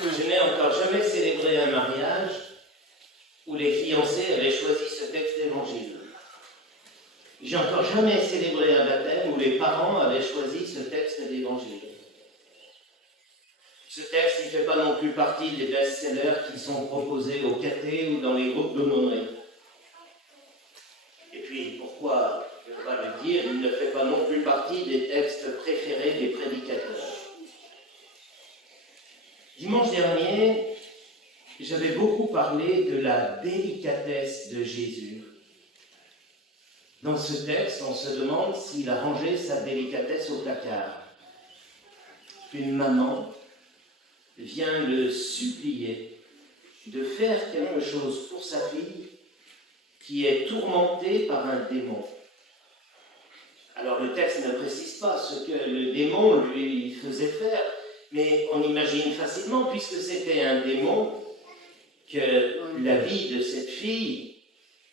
Je n'ai encore jamais célébré un mariage où les fiancés avaient choisi ce texte d'évangile. J'ai encore jamais célébré un baptême où les parents avaient choisi ce texte d'évangile. Ce texte ne fait pas non plus partie des best-sellers qui sont proposés au caté ou dans les groupes d'aumônerie. Et puis, pourquoi ne pas le dire, il ne fait pas non plus partie des textes préférés des prédicateurs. Dimanche dernier, j'avais beaucoup parlé de la délicatesse de Jésus. Dans ce texte, on se demande s'il a rangé sa délicatesse au placard. Une maman vient le supplier de faire quelque chose pour sa fille qui est tourmentée par un démon. Alors le texte ne précise pas ce que le démon lui faisait faire, mais on imagine facilement, puisque c'était un démon, que la vie de cette fille,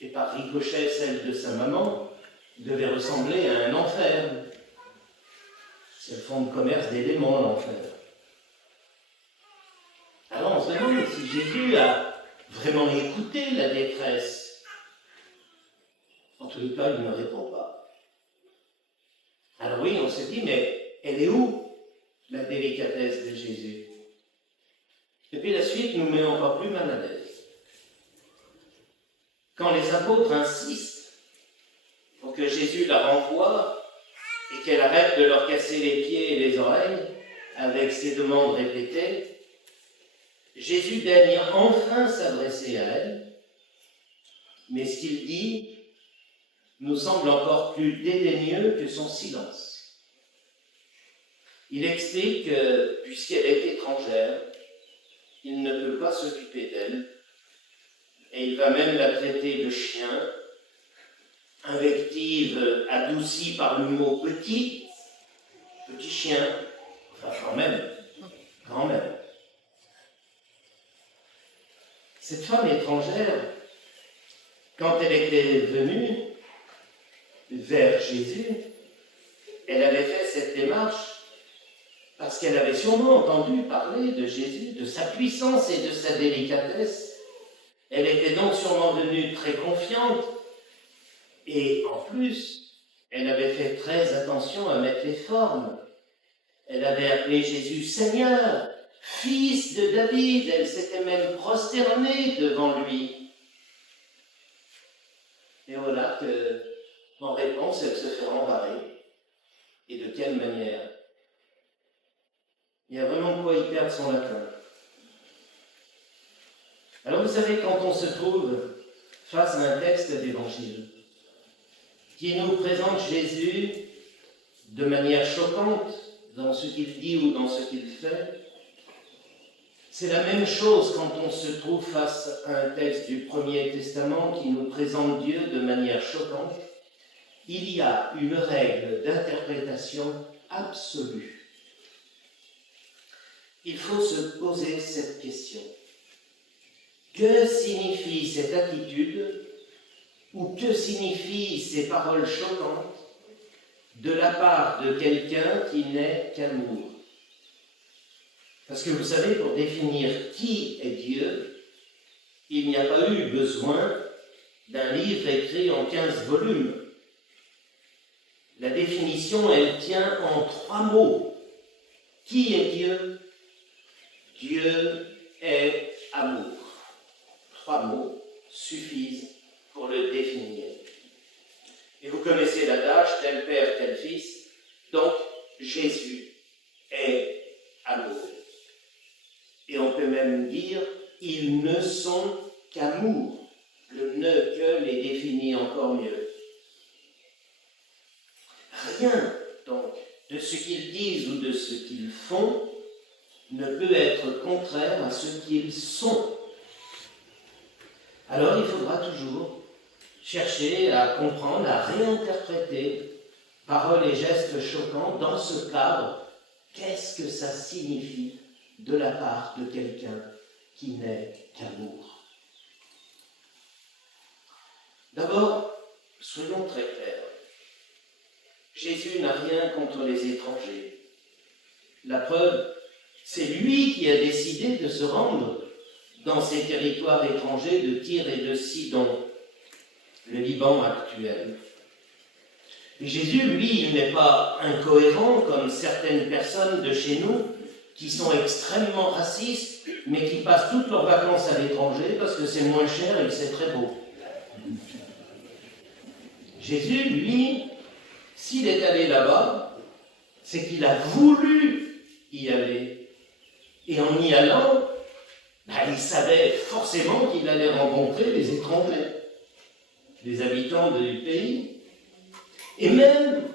et par ricochet celle de sa maman, devait ressembler à un enfer. C'est le fonds de commerce des démons, l'enfer. Alors on se demande si Jésus a vraiment écouté la détresse. En tous les cas, il ne répond pas. Alors oui, on se dit, mais elle est où la délicatesse de Jésus? Et puis la suite nous met encore plus mal à l'aise. Quand les apôtres insistent pour que Jésus la renvoie et qu'elle arrête de leur casser les pieds et les oreilles avec ses demandes répétées, Jésus daigne enfin s'adresser à elle, mais ce qu'il dit nous semble encore plus dédaigneux que son silence. Il explique que, puisqu'elle est étrangère, il ne peut pas s'occuper d'elle, et il va même la traiter de chien, invective adoucie par le mot petit chien, enfin quand même. Cette femme étrangère, quand elle était venue vers Jésus, elle avait fait cette démarche parce qu'elle avait sûrement entendu parler de Jésus, de sa puissance et de sa délicatesse. Elle était donc sûrement venue très confiante et en plus, elle avait fait très attention à mettre les formes. Elle avait appelé Jésus Seigneur, Fils de David, elle s'était même prosternée devant lui. Et voilà que, en réponse, elle se fait rembarrer. Et de quelle manière? Il y a vraiment de quoi y perdre son latin. Alors vous savez, quand on se trouve face à un texte d'évangile qui nous présente Jésus de manière choquante dans ce qu'il dit ou dans ce qu'il fait, c'est la même chose quand on se trouve face à un texte du Premier Testament qui nous présente Dieu de manière choquante. Il y a une règle d'interprétation absolue. Il faut se poser cette question. Que signifie cette attitude ou que signifient ces paroles choquantes de la part de quelqu'un qui n'est qu'amour? Parce que vous savez, pour définir qui est Dieu, il n'y a pas eu besoin d'un livre écrit en 15 volumes. La définition, elle tient en 3 mots. Qui est Dieu? Dieu est amour. 3 mots suffisent pour le définir. Et vous connaissez l'adage, tel père, tel fils. Donc, Jésus est amour. Et on peut même dire, ils ne sont qu'amour. Le ne que les définit encore mieux. Rien, donc, de ce qu'ils disent ou de ce qu'ils font ne peut être contraire à ce qu'ils sont. Alors, il faudra toujours chercher à comprendre, à réinterpréter paroles et gestes choquants dans ce cadre. Qu'est-ce que ça signifie de la part de quelqu'un qui n'est qu'amour? D'abord, soyons très clairs. Jésus n'a rien contre les étrangers. La preuve, C'est lui qui a décidé de se rendre dans ces territoires étrangers de Tyr et de Sidon, le Liban actuel. Et Jésus, lui, il n'est pas incohérent comme certaines personnes de chez nous qui sont extrêmement racistes, mais qui passent toutes leurs vacances à l'étranger parce que c'est moins cher et que c'est très beau. Jésus, lui, s'il est allé là-bas, c'est qu'il a voulu y aller. Et en y allant, il savait forcément qu'il allait rencontrer les étrangers, les habitants du pays. Et même,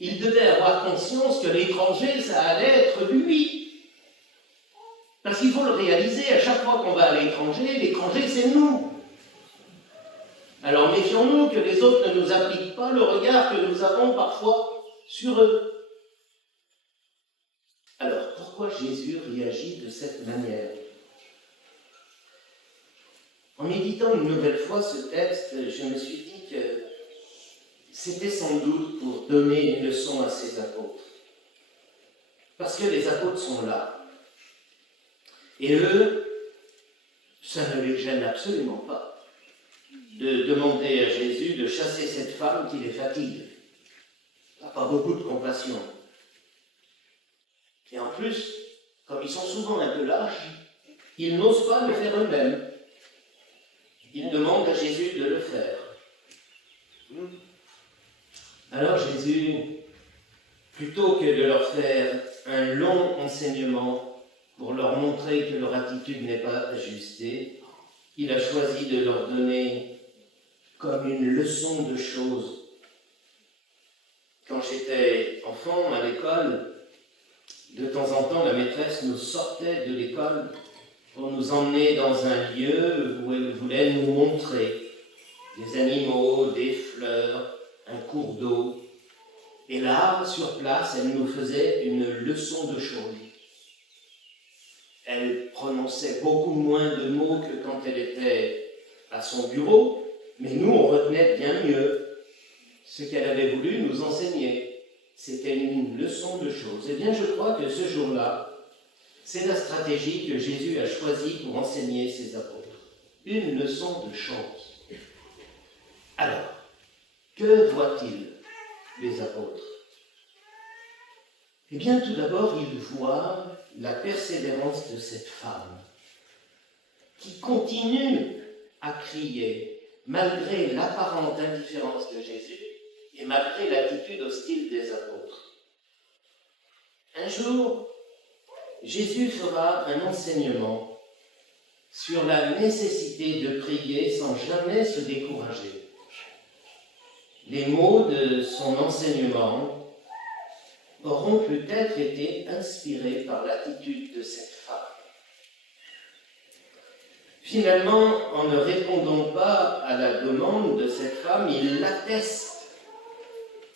il devait avoir conscience que l'étranger, ça allait être lui. Parce qu'il faut le réaliser, à chaque fois qu'on va à l'étranger c'est nous. Alors méfions-nous que les autres ne nous appliquent pas le regard que nous avons parfois sur eux. Alors, pourquoi Jésus réagit de cette manière? En méditant une nouvelle fois ce texte, je me suis dit que c'était sans doute pour donner une leçon à ses apôtres. Parce que les apôtres sont là. Et eux, ça ne les gêne absolument pas de demander à Jésus de chasser cette femme qui les fatigue. Il n'a pas beaucoup de compassion. Et en plus, comme ils sont souvent un peu lâches, ils n'osent pas le faire eux-mêmes. Ils demandent à Jésus de le faire. Alors Jésus, plutôt que de leur faire un long enseignement pour leur montrer que leur attitude n'est pas ajustée, il a choisi de leur donner comme une leçon de choses. Quand j'étais enfant à l'école, de temps en temps, la maîtresse nous sortait de l'école pour nous emmener dans un lieu où elle voulait nous montrer des animaux, des fleurs, un cours d'eau. Et là, sur place, elle nous faisait une leçon de choses. Elle prononçait beaucoup moins de mots que quand elle était à son bureau, mais nous, on retenait bien mieux ce qu'elle avait voulu nous enseigner. C'était une leçon de choses. Eh bien, je crois que ce jour-là, c'est la stratégie que Jésus a choisie pour enseigner ses apôtres. Une leçon de choses. Alors, que voient-ils, les apôtres? Eh bien, tout d'abord, ils voient la persévérance de cette femme qui continue à crier malgré l'apparente indifférence de Jésus et malgré l'attitude hostile des apôtres. Un jour, Jésus fera un enseignement sur la nécessité de prier sans jamais se décourager. Les mots de son enseignement auront peut-être été inspirés par l'attitude de cette femme. Finalement, en ne répondant pas à la demande de cette femme, il l'atteste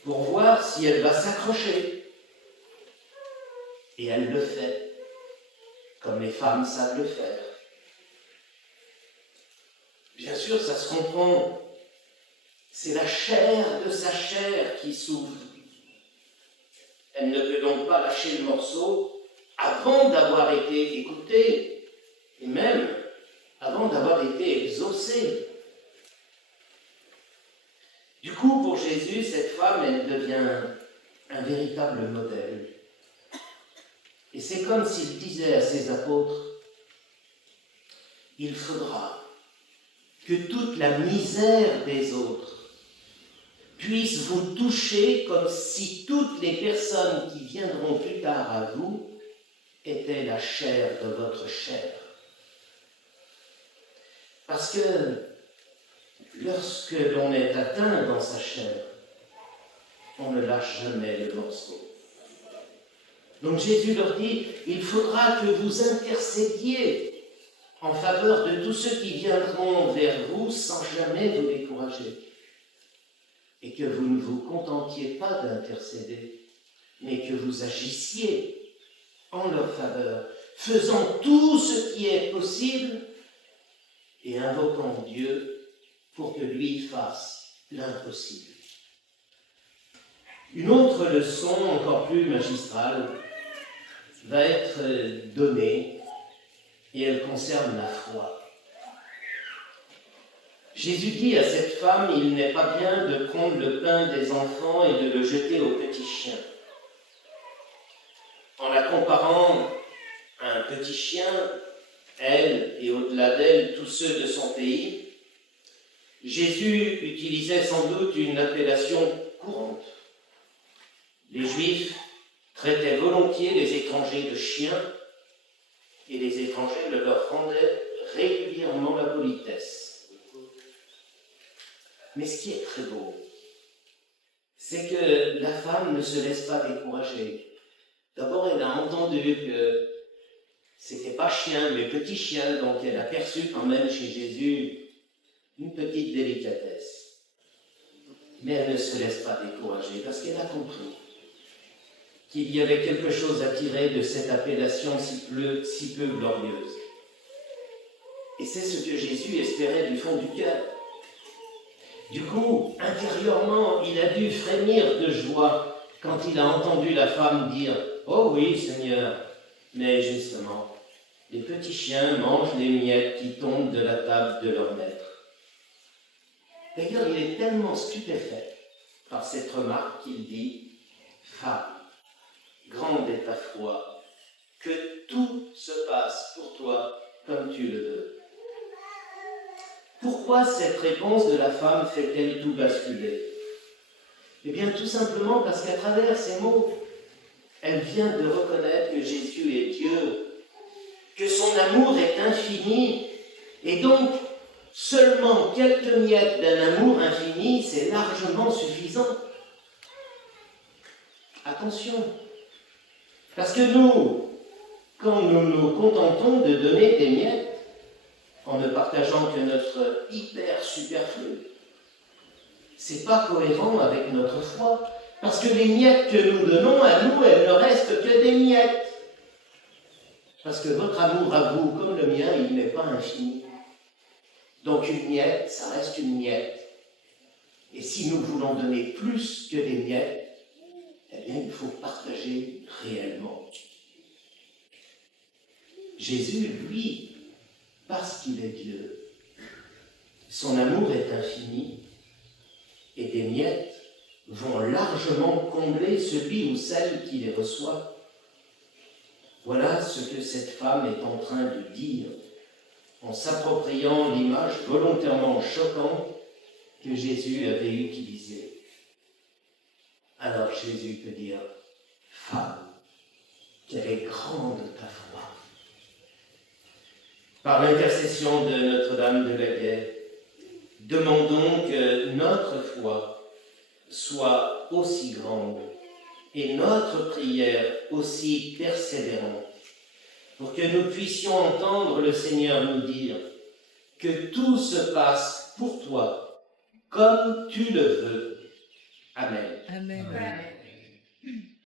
pour voir si elle va s'accrocher. Et elle le fait, comme les femmes savent le faire. Bien sûr, ça se comprend. C'est la chair de sa chair qui souffre. Elle ne peut donc pas lâcher le morceau avant d'avoir été écoutée, et même avant d'avoir été exaucée. Du coup, pour Jésus, cette femme, elle devient un véritable modèle. Et c'est comme s'il disait à ses apôtres, il faudra que toute la misère des autres puisse vous toucher comme si toutes les personnes qui viendront plus tard à vous étaient la chair de votre chair. Parce que lorsque l'on est atteint dans sa chair, on ne lâche jamais le morceau. Donc Jésus leur dit, il faudra que vous intercédiez en faveur de tous ceux qui viendront vers vous sans jamais vous décourager. Et que vous ne vous contentiez pas d'intercéder, mais que vous agissiez en leur faveur, faisant tout ce qui est possible et invoquant Dieu pour que lui fasse l'impossible. Une autre leçon encore plus magistrale, va être donnée et elle concerne la foi. Jésus dit à cette femme, il n'est pas bien de prendre le pain des enfants et de le jeter aux petits chiens. En la comparant à un petit chien, elle et au-delà d'elle tous ceux de son pays, Jésus utilisait sans doute une appellation courante. Les Juifs traitaient volontiers les étrangers de chiens et les étrangers leur rendaient régulièrement la politesse. Mais ce qui est très beau, c'est que la femme ne se laisse pas décourager. D'abord, elle a entendu que c'était pas chien, mais petit chien, donc elle a perçu quand même chez Jésus une petite délicatesse. Mais elle ne se laisse pas décourager parce qu'elle a compris qu'il y avait quelque chose à tirer de cette appellation si peu glorieuse. Et c'est ce que Jésus espérait du fond du cœur. Du coup, intérieurement, il a dû frémir de joie quand il a entendu la femme dire « Oh oui, Seigneur, mais justement, les petits chiens mangent les miettes qui tombent de la table de leur maître. » D'ailleurs, il est tellement stupéfait par cette remarque qu'il dit « Femme, grande est ta foi, que tout se passe pour toi comme tu le veux. » Pourquoi cette réponse de la femme fait-elle tout basculer? Eh bien, tout simplement parce qu'à travers ces mots, elle vient de reconnaître que Jésus est Dieu, que son amour est infini, et donc seulement quelques miettes d'un amour infini, c'est largement suffisant. Attention, parce que nous, quand nous nous contentons de donner des miettes, en ne partageant que notre hyper superflu, c'est pas cohérent avec notre foi, parce que les miettes que nous donnons à nous, elles ne restent que des miettes. Parce que votre amour à vous, comme le mien, il n'est pas infini. Donc une miette, ça reste une miette. Et si nous voulons donner plus que des miettes, eh bien, il faut partager réellement. Jésus, lui, parce qu'il est Dieu, son amour est infini, et des miettes vont largement combler celui ou celle qui les reçoit. Voilà ce que cette femme est en train de dire en s'appropriant l'image volontairement choquante que Jésus avait utilisée. Alors Jésus peut dire « Femme, quelle est grande ta foi !» Par l'intercession de Notre-Dame de la Guerre, demandons que notre foi soit aussi grande et notre prière aussi persévérante, pour que nous puissions entendre le Seigneur nous dire que tout se passe pour toi comme tu le veux. Amen. Amen.